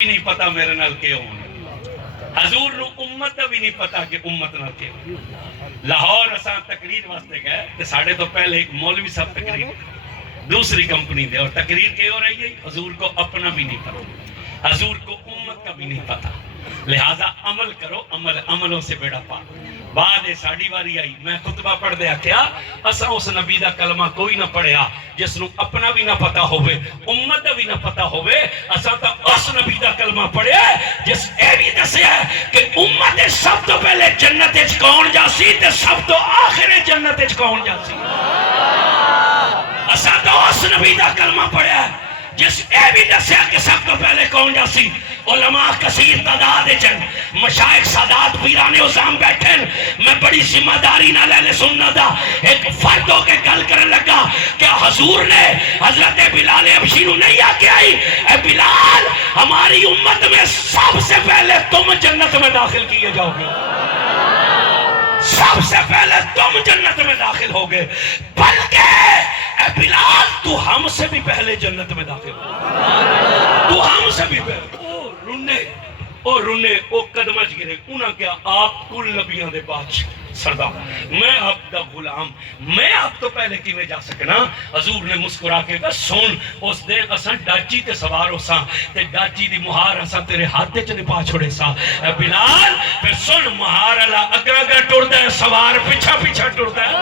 نہیں پتا میرے نال کے ہونا حضور نو امت دا بھی نہیں پتا کہ امت نال کے ہونا. لاہور اساں تقریر واسطے گئے تے ساڑھے تو پہلے ایک مولوی صاحب تقریر دوسری کمپنی دے اور تقریر کے ہو رہی ہے حضور کو اپنا بھی نہیں پتا, حضور کو امت کا بھی نہیں پتا, لہذا عمل کرو, عملوں سے بیڑا پاک. بعد ساڑھی واری آئی میں خطبہ پڑھ دیا کیا اساں اس نبی دا کلمہ کوئی نہ پڑھیا جس نو اپنا بھی نہ پتا ہوئے امت دا بھی نہ پتا ہوئے, اساں تا اس نبی دا کلمہ پڑھیا جس اے بھی دسیا کہ امت سب تو پہلے جنت اچ کون جاسی تے سب تو آخر جنت اچ کون جاسی. اساں تا اس نبی دا کلمہ پڑھیا جس اے بھی دسیا کہ سب تو پہلے کون جاسی. علماء کثیر تعداد چن مشائخ سادات پیرانے عظام بیٹھے, میں بڑی ذمہ داری نہ لے سننا دا ایک فرد ہو کے گل کرنے لگا کیا حضور نے حضرت بلال حبشی نو نہیں آکے آئی اے بلال ہماری امت میں سب سے پہلے تم جنت میں داخل کیے جاؤ گے, سب سے پہلے تم جنت میں داخل ہوگے, بلکہ اے بلال تو ہم سے بھی پہلے جنت میں داخل ہو, تو ہم سے بھی پہلے. رونے او قدمج گرے انہاں کیا آپ کل نبیاں دے بادشاہ سردار, میں آپ دا غلام, میں آپ تو پہلے کی میں جا سکنا. حضور نے مسکرا کے کہا سن اس دن اساں ڈاچی تے سوار ہو ساں تے ڈاچی دی مہار اساں تیرے ہاتھ چ نپا چھوڑے ساں. اے بلال پھر سن مہار اللہ اگا اگا ٹردا ہے سوار پیچھا پیچھا ٹردا ہے.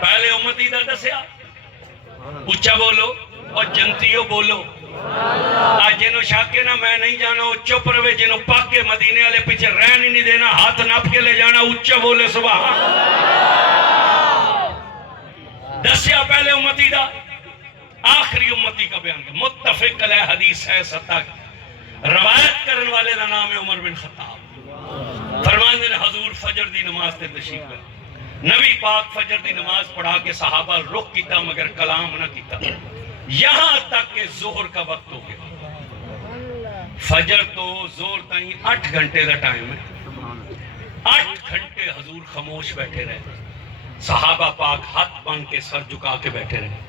پہلے امتی دا دسیا اچھا بولو اور جنتیوں بولو. آج جنہوں شاکے نا میں نہیں جانا وہ چپ روے, جنہوں پاک کے مدینے والے پیچھے رہن ہی نہیں دینا, ہاتھ ناپ کے لے جانا, اچھا بولے سبحان. دسیا پہلے امتی دا آخری امتی کا بیان کیا متفق علیہ حدیث ہے ستا روایت کرن والے دا نام ہے عمر بن خطاب. فرمانے نے حضور فجر دی نماز تے تشریف لے, نبی پاک فجر دی نماز پڑھا کے صحابہ رخ کیتا مگر کلام نہ کیتا یہاں تک کہ ظہر کا وقت ہو گیا. فجر تو زور تائیں 8 گھنٹے دا ٹائم ہے, 8 گھنٹے حضور خاموش بیٹھے رہے, صحابہ پاک ہاتھ بن کے سر جھکا کے بیٹھے رہے,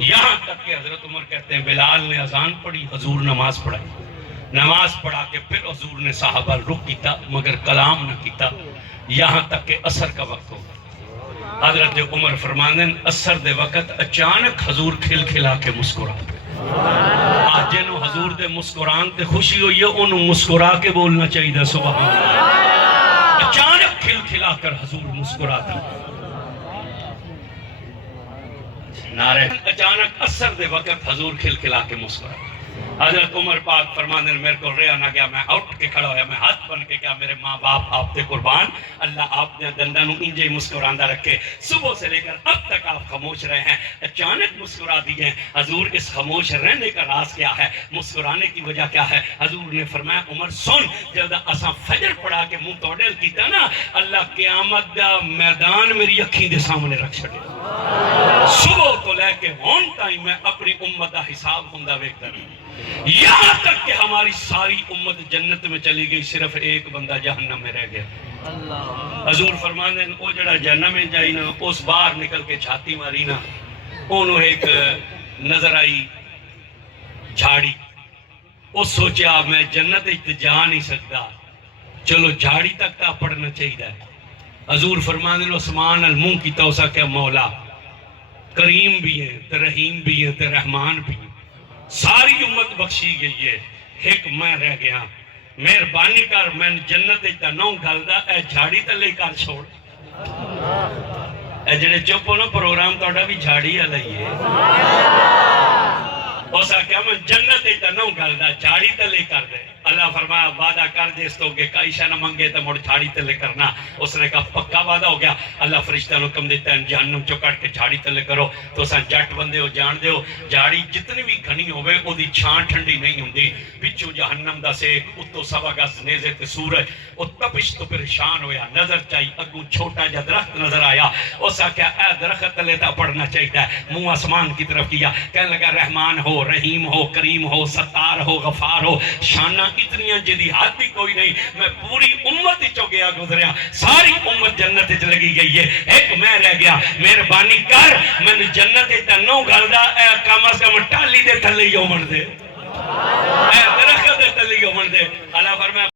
یہاں تک کہ حضرت عمر کہتے ہیں بلال نے اذان پڑھی حضور نماز پڑھائی, نماز پڑھا کے پھر حضور نے صحابہ رخ کیتا مگر کلام نہ کیتا یہاں تک کہ عصر کا وقت ہو گیا. حضرت عمر فرماندن عصر دے وقت اچانک حضور کھل کھلا کے مسکرا پہ. آج جنہوں حضور دے مسکران تے خوشی ہوئی ہے انہوں مسکرا کے بولنا چاہیے سبحان اللہ. اچانک کھل کھلا کر حضور مسکرا تھا نعرہ, اچانک عصر دے وقت حضور کھل کھلا کے مسکرا. حضرت عمر پاک فرماندن میرے کو رہا نہ گیا, میں اٹھ کے کھڑا ہویا, میں ہاتھ بن کے کیا میرے ماں باپ آپ تے قربان, اللہ آپ نے دندہ نو انجے مسکراندہ رکھے, صبح سے لے کر اب تک آپ خاموش رہے ہیں, اچانک مسکرا دیئے. حضور اس خاموش رہنے کا راز کیا ہے, مسکرانے کی وجہ کیا ہے؟ حضور نے فرمایا عمر سن جب اساں فجر پڑھا کے منہ توڑل کیتا نا اللہ قیامت دا میدان میری اکھیں دے سامنے رکھ چھڑے. صبح تو لے کے ہون ٹائم میں اپنی امت دا حساب ہوندہ ویکھتا نہیں, یہاں تک کہ ہماری ساری امت جنت میں چلی گئی, صرف ایک بندہ جہنم میں رہ گیا. حضور فرمانے او جڑا جہنم میں جائی نا اس باہر نکل کے چھاتی ماری نا, انہوں ایک نظر آئی جھاڑی, او سوچیا میں جنت جا نہیں سکتا, چلو جھاڑی تک تا پڑھنا چاہیے. حضور فرمانے لو اسمان المنہ کی توسا کہ مولا کریم بھی ہیں تے رحیم بھی ہیں تے رحمان بھی ہیں, ساری امت بخشی گئی ہے, ایک میں رہ گیا, مہربانی کر میں جنت تا نو گھلدا اے جھاڑی تلے کر چھوڑ. اے جڑے چپ ہو نا پروگرام توڑا بھی جھاڑی علی ہے, اسا کیا میں جنت تا نو گھلدا جھاڑی تلے کر دے. اللہ فرمایا وعدہ کر جس تو کہ کائشہ نہ منگے تو مڑ جھاڑی تلے کرنا. اس نے کہا پکا وعدہ ہو گیا. اللہ فرشتہ نے حکم دیتا ہے جہنم چو کٹ کے جھاڑی تلے کرو. تو سن جٹ بندے ہو جان دے ہو جھاڑی جتنی بھی گھنی ہوئے او دی چھان ٹھنڈی نہیں ہوندی, پچھو جہنم دا سیک اتو سوا گز نیزے تے سورج, او تپش تو پریشان ہویا, نظر چاہی اگوں چھوٹا جا درخت نظر آیا. اسا کیا اے درخت تلے تا پڑھنا چاہیے, منہ آسمان کی طرف کیا, کہنے لگا رحمان ہو رحیم ہو کریم ہو ستار ہو غفار ہو, شانہ اتنی جدی حد بھی کوئی نہیں, میں پوری امت چو گیا گزریا, ساری امت جنت چ لگی گئی ہے, ایک میں رہ گیا. مہربانی کر میں جنت تے نو گھلدا, اے کم از کم ٹالی دے تھلے ہی اومن دے. درخت تلی ہو من دے اللہ فرمایا